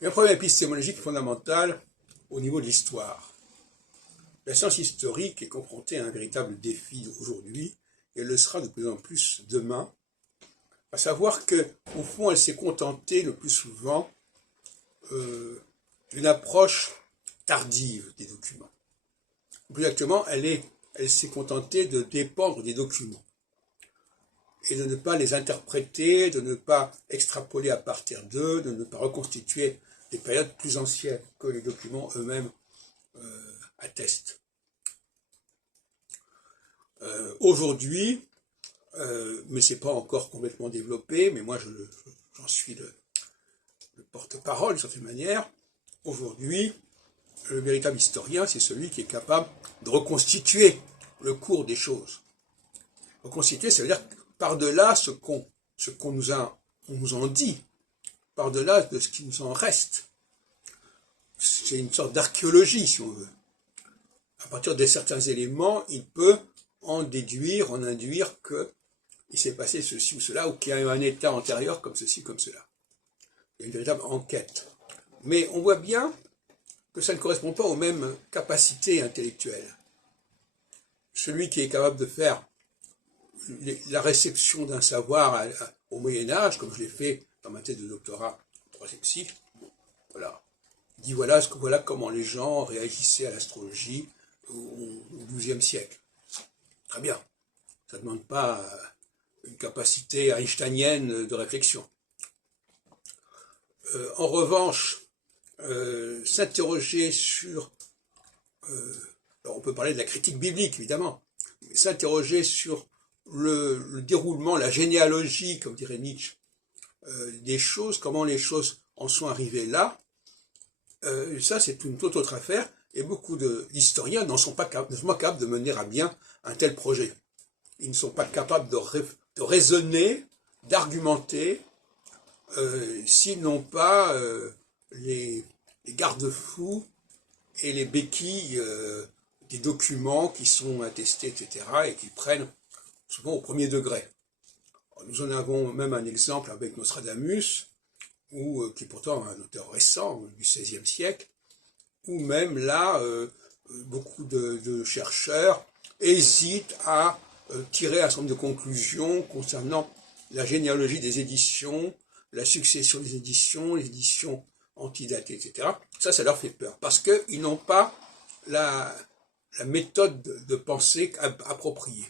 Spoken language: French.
Il y a un problème épistémologique fondamental au niveau de l'histoire. La science historique est confrontée à un véritable défi aujourd'hui, et elle le sera de plus en plus demain, à savoir qu'au fond, elle s'est contentée le plus souvent d'une approche tardive des documents. Plus exactement, elle s'est contentée de dépendre des documents et de ne pas les interpréter, de ne pas extrapoler à partir d'eux, de ne pas reconstituer des périodes plus anciennes que les documents eux-mêmes attestent. Aujourd'hui, mais c'est pas encore complètement développé, mais moi j'en suis le porte-parole d'une certaine manière. Aujourd'hui, le véritable historien, c'est celui qui est capable de reconstituer le cours des choses. Reconstituer, ça veut dire par-delà ce qu'on nous en dit, par-delà de ce qui nous en reste. C'est une sorte d'archéologie, si on veut. À partir de certains éléments, il peut en déduire, en induire qu'il s'est passé ceci ou cela, ou qu'il y a eu un état antérieur comme ceci, comme cela. Il y a une véritable enquête. Mais on voit bien que ça ne correspond pas aux mêmes capacités intellectuelles. Celui qui est capable de faire la réception d'un savoir au Moyen-Âge, comme je l'ai fait dans ma thèse de doctorat au IIIe siècle, voilà, dit voilà comment les gens réagissaient à l'astrologie au XIIe siècle. Très bien. Ça ne demande pas une capacité einsteinienne de réflexion. En revanche, s'interroger sur... on peut parler de la critique biblique, évidemment, mais s'interroger sur le déroulement, la généalogie, comme dirait Nietzsche, des choses, comment les choses en sont arrivées là, ça c'est une toute autre affaire, et beaucoup d'historiens ne sont pas capables de mener à bien un tel projet. Ils ne sont pas capables de raisonner, d'argumenter, s'ils n'ont pas les garde-fous et les béquilles des documents qui sont attestés, etc., et qui prennent souvent au premier degré. Nous en avons même un exemple avec Nostradamus, qui est pourtant un auteur récent, du XVIe siècle, où même là, beaucoup de chercheurs hésitent à tirer un certain nombre de conclusions concernant la généalogie des éditions, la succession des éditions, les éditions antidatées, etc. Ça leur fait peur, parce qu'ils n'ont pas la méthode de pensée appropriée.